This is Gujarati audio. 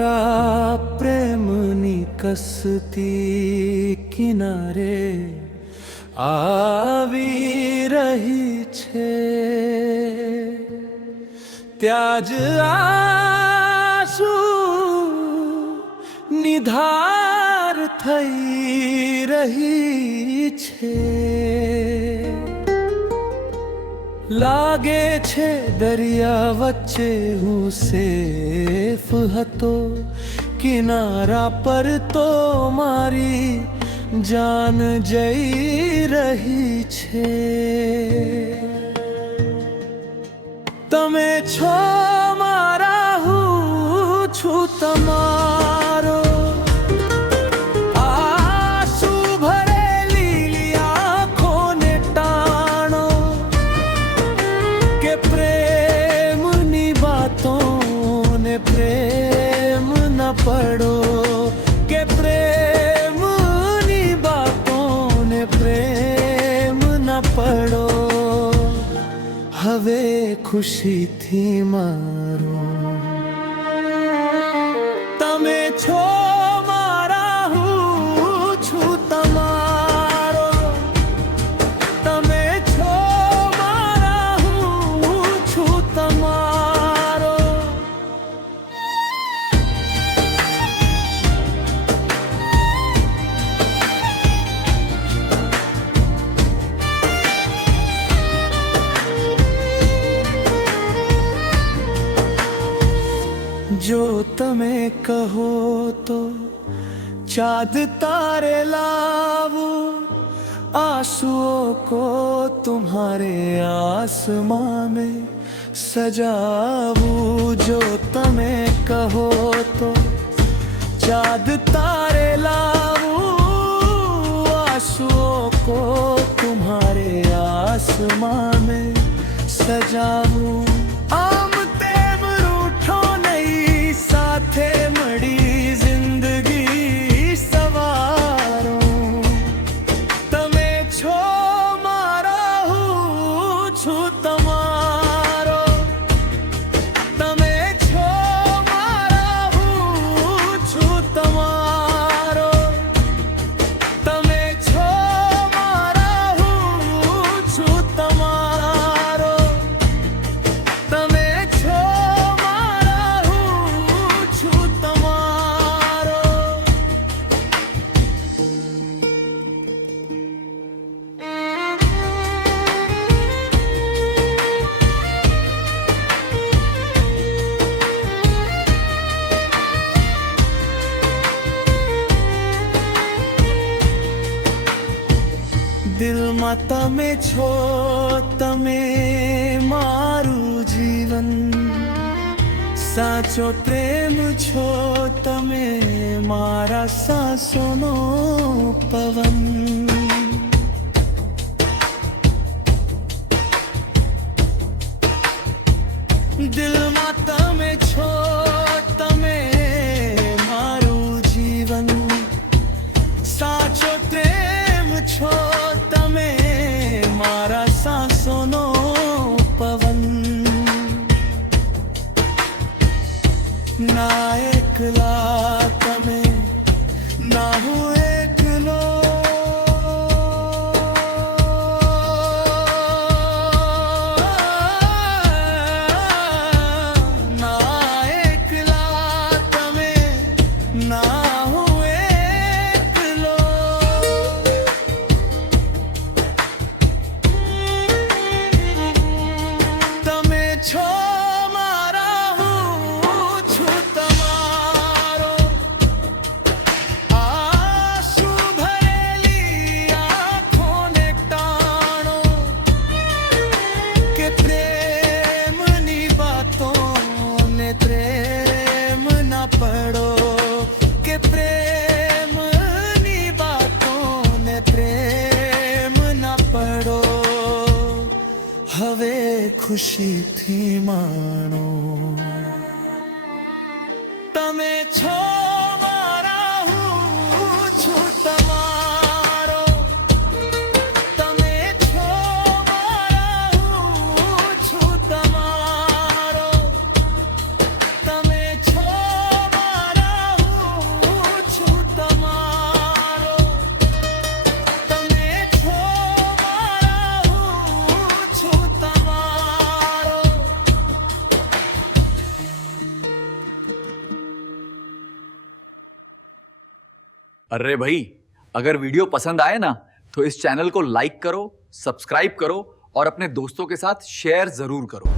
મારા પ્રેમની કસતી કિનારે આવી રહી છે, ત્યાં જ આંસુ નિધાર થઈ રહી છે। લાગે છે દરિયા વચ્ચે હું સેફ હતો, કિનારા પર તો મારી જાન જઈ રહી છે। તમે છો મારા, હું છું તમારો, પડો કે પ્રેમની બાતોને પ્રેમ ન પડો। હવે ખુશીથી મારો તમે છો મારા, હું છું તમારો, તમે છો મારા, હું છું તમારો। जो તમે કહો તો चाँद तारे लाऊं, आंसुओं को तुम्हारे आसमां में सजाऊं। जो તમે કહો तो चाँद तारे लाऊं, आंसुओं को तुम्हारे आसमां में सजाऊं। સાથે મળી જિંદગી સવારો, તમે છો મારા, હું છું તમારો, તમે છો મારા, હું છું તમારો, તમે છો મારા, હું છું તમારો, તમે છો દિલમાં તમે છો, તમે મારું જીવન, સાચો પ્રેમ છો તમે મારા સાસોનો પવન। દિલમાં તમે છો, તમે મારું જીવન, સાચો પ્રેમ છો તમે મારા સાસોનો પવન। ના એકલા તમે, ના હું એકલો, ના એકલા તમે, ના હું એકલો। તમે છો મારા, હું છું તમારો, આંસુ ભરેલી આંખોને ટાણો કે પ્રેમની બાતોને પ્રેમ ના પડો, કે પ્રેમની બાતોને પ્રેમ ના પડો। હવે ખુશીથી માણો, તમે છો મારા, હું છું તમારો, તમે છો મારા, હું છું તમારો, તમે છો મારા। अरे भाई, अगर वीडियो पसंद आए ना तो इस चैनल को लाइक करो, सब्सक्राइब करो और अपने दोस्तों के साथ शेयर जरूर करो।